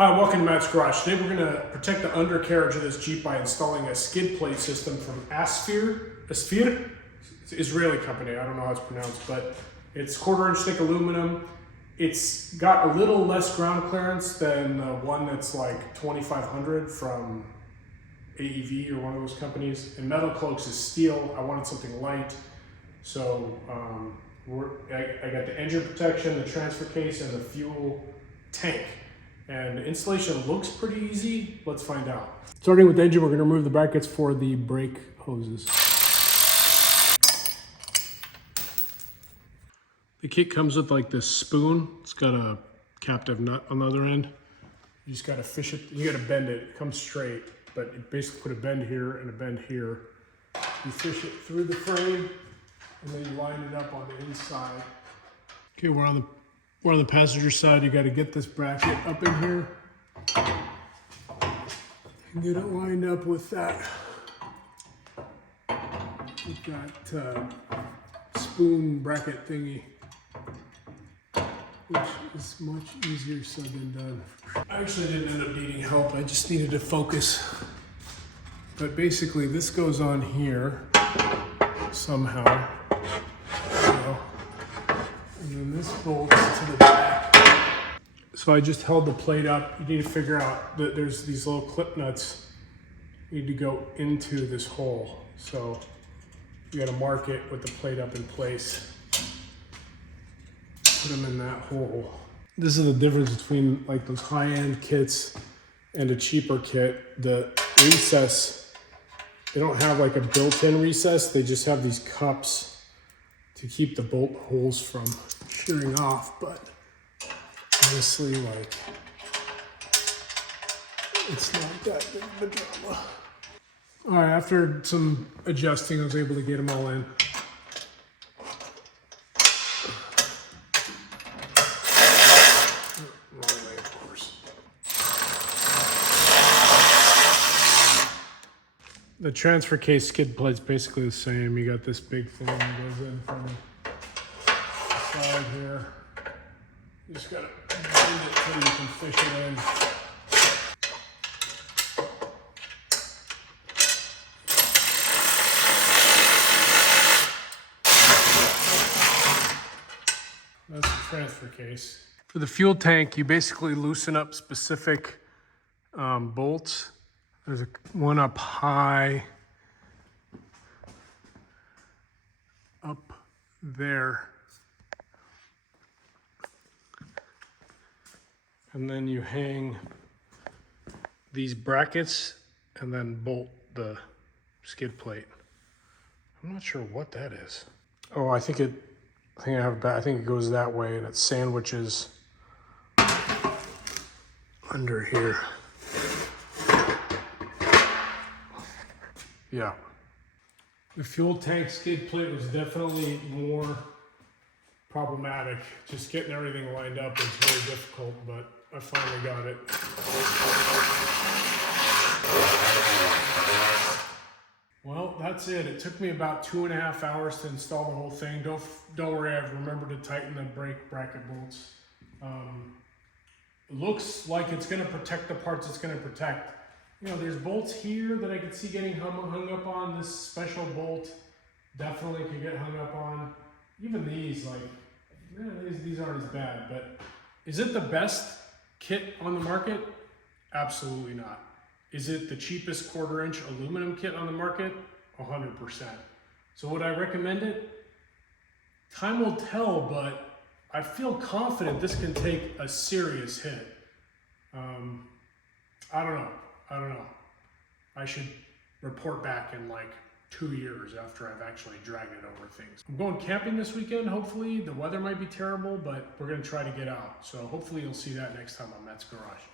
Hi, welcome to Matt's Garage. Today we're going to protect the undercarriage of this Jeep by installing a skid plate system from Asfir. Asfir? It's an Israeli company, I don't know how it's pronounced, but it's 1/4 inch thick aluminum. It's got a little less ground clearance than the one that's like 2,500 from AEV or one of those companies. And Metal Cloaks is steel. I wanted something light. So I got the engine protection, the transfer case, and the fuel tank. And the installation looks pretty easy. Let's find out. Starting with the engine, we're going to remove the brackets for the brake hoses. The kit comes with like this spoon. It's got a captive nut on the other end. You just got to fish it. You got to bend it. It comes straight, but you basically put a bend here and a bend here. You fish it through the frame, and then you line it up on the inside. Okay, we're on the passenger side. You got to get this bracket up in here and get it lined up with that spoon bracket thingy, which is much easier said than done. I actually didn't end up needing help. I just needed to focus. But basically, this goes on here somehow. And then this bolts to the back. So I just held the plate up. You need to figure out that there's these little clip nuts need to go into this hole. So you got to mark it with the plate up in place. Put them in that hole. This is the difference between like those high-end kits and a cheaper kit. The recess, they don't have like a built-in recess. They just have these cups to keep the bolt holes from shearing off, but honestly, like, it's not that big of a drama. All right, after some adjusting, I was able to get them all in. Wrong way, of course. The transfer case skid plate's basically the same. You got this big thing that goes in from the side here. You just gotta bend it so you can fish it in. That's the transfer case. For the fuel tank, you basically loosen up specific bolts. There's one up high, up there. And then you hang these brackets and then bolt the skid plate. I'm not sure what that is. Oh, I think it goes that way and it sandwiches under here. Yeah. The fuel tank skid plate was definitely more problematic. Just getting everything lined up is very difficult, but I finally got it. Well, that's it. It took me about 2.5 hours to install the whole thing. Don't worry, I've remembered to tighten the brake bracket bolts. It looks like it's going to protect the parts it's going to protect. You know, there's bolts here that I could see getting hung up on. This special bolt definitely could get hung up on. Even these, like, these aren't as bad, but is it the best kit on the market? Absolutely not. Is it the cheapest 1/4 inch aluminum kit on the market? 100%. So would I recommend it? Time will tell, but I feel confident this can take a serious hit. I don't know. I should report back in like 2 years after I've actually dragged it over things. I'm going camping this weekend, hopefully. The weather might be terrible, but we're gonna try to get out. So hopefully you'll see that next time on Matt's Garage.